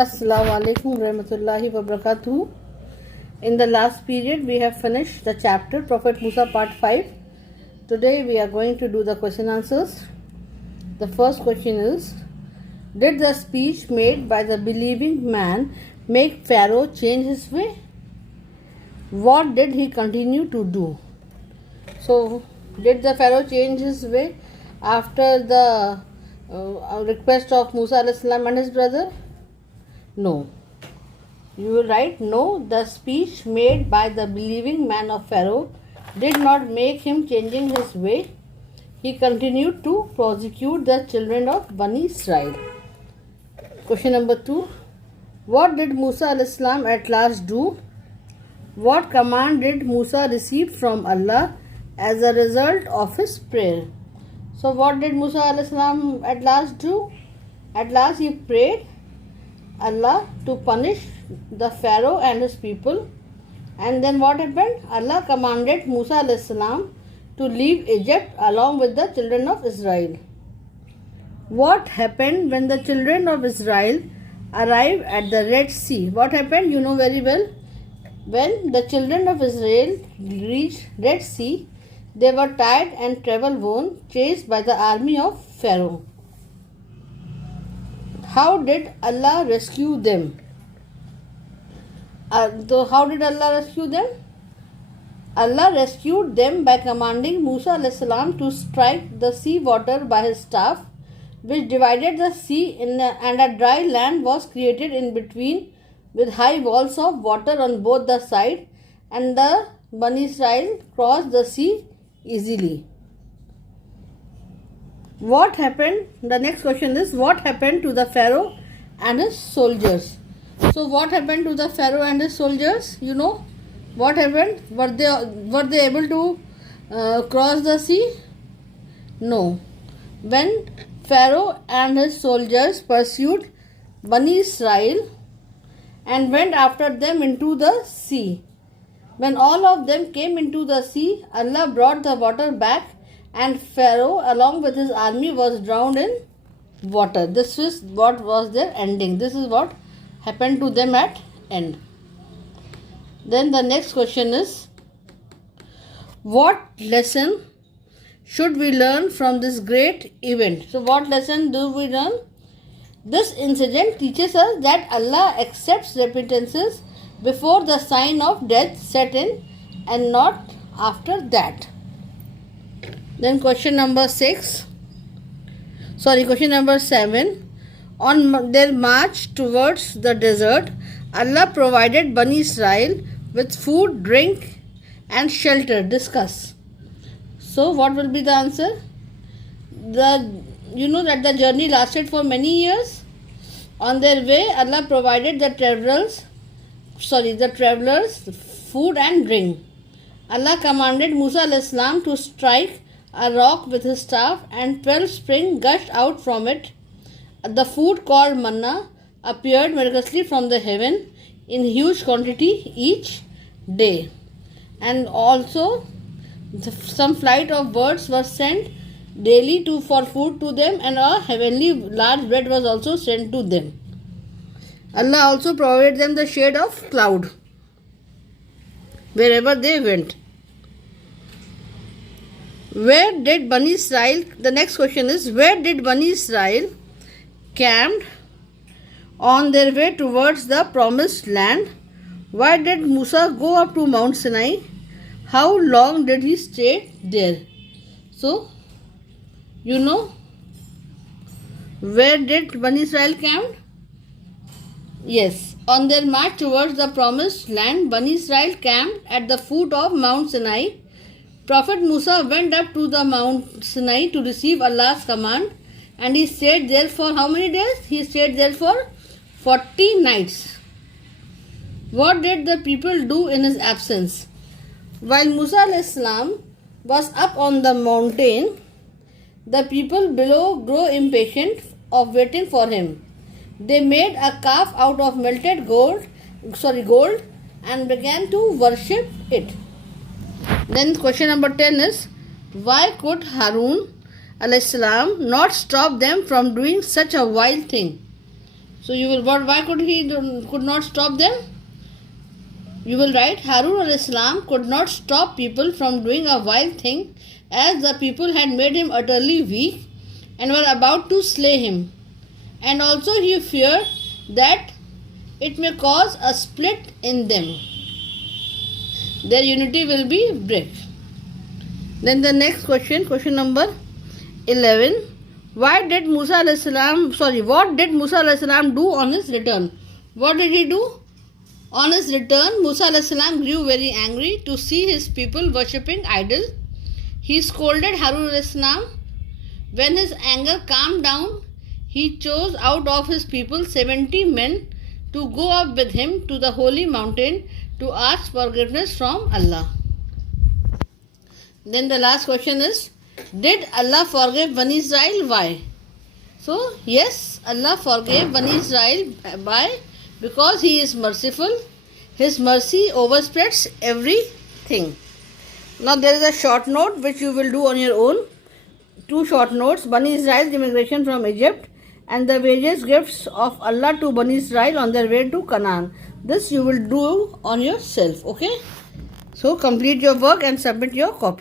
Assalamu alaikum warahmatullahi wabarakatuh. In the last period, we have finished the chapter Prophet Musa part 5. Today, we are going to do the question answers. The first question is, did the speech made by the believing man make Pharaoh change his way? What did he continue to do? So, did the Pharaoh change his way after the request of Musa alayhi salam and his brother? No. You will write no. The speech made by the believing man of Pharaoh did not make him changing his way. He continued to prosecute the children of Bani Israel. Question number 2. What did Musa alayhi salam at last do? What command did Musa receive from Allah as a result of his prayer? So what did Musa alayhi salam at last do? At last he prayed Allah to punish the Pharaoh and his people. And then what happened? Allah commanded Musa alayhi salam to leave Egypt along with the children of Israel. What happened when the children of Israel arrived at the Red Sea? What happened? You know very well. When the children of Israel reached Red Sea, they were tired and travel worn, chased by the army of Pharaoh. How did Allah rescue them? How did Allah rescue them? Allah rescued them by commanding Musa alayhi salam to strike the sea water by his staff, which divided the sea and a dry land was created in between with high walls of water on both the sides, and the Bani Israel crossed the sea easily. What happened? The next question is, what happened to the Pharaoh and his soldiers? So what happened to the Pharaoh and his soldiers? You know what happened? Were they able to cross the sea? No. When Pharaoh and his soldiers pursued Bani Israel and went after them into the sea, when all of them came into the sea, Allah brought the water back, and Pharaoh along with his army was drowned in water. This is what was their ending. This is what happened to them at end. Then the next question is, what lesson should we learn from this great event? So what lesson do we learn? This incident teaches us that Allah accepts repentances before the sign of death set in and not after that. Then question number 7. On their march towards the desert, Allah provided Bani Israel with food, drink and shelter. Discuss. So what will be the answer? You know that the journey lasted for many years. On their way, Allah provided the travelers food and drink. Allah commanded Musa alayhi salam to strike a rock with his staff, and 12 springs gushed out from it. The food called manna appeared miraculously from the heaven in huge quantity each day. And also some flight of birds were sent daily for food to them, and a heavenly large bread was also sent to them. Allah also provided them the shade of cloud wherever they went. Where did Bani Israel, the next question is, where did Bani Israel camped on their way towards the promised land? Why did Musa go up to Mount Sinai? How long did he stay there? So, you know, where did Bani Israel camp? Yes, on their march towards the promised land, Bani Israel camped at the foot of Mount Sinai. Prophet Musa went up to the Mount Sinai to receive Allah's command, and he stayed there for how many days? He stayed there for 40 nights. What did the people do in his absence? While Musa alayhi salam was up on the mountain, the people below grew impatient of waiting for him. They made a calf out of melted gold and began to worship it. Then question number 10 is, why could Harun alayhi salam not stop them from doing such a wild thing? So you will what? Why could not stop them? You will write Harun al-Islam could not stop people from doing a vile thing, as the people had made him utterly weak and were about to slay him. And also he feared that it may cause a split in them. Their unity will be break. Then the next question number 11. What did Musa al-Islam do on his return? What did he do? On his return, Musa al-Islam grew very angry to see his people worshipping idol. He scolded Harun al-Islam. When his anger calmed down, he chose out of his people 70 men to go up with him to the holy mountain to ask forgiveness from Allah. Then the last question is, did Allah forgive Bani Israel? Why? So, yes, Allah forgave Bani Israel because He is merciful. His mercy overspreads everything. Now there is a short note which you will do on your own. 2 short notes: Bani Israel's immigration from Egypt and the various gifts of Allah to Bani Israel on their way to Canaan. This you will do on yourself, okay? So complete your work and submit your copy.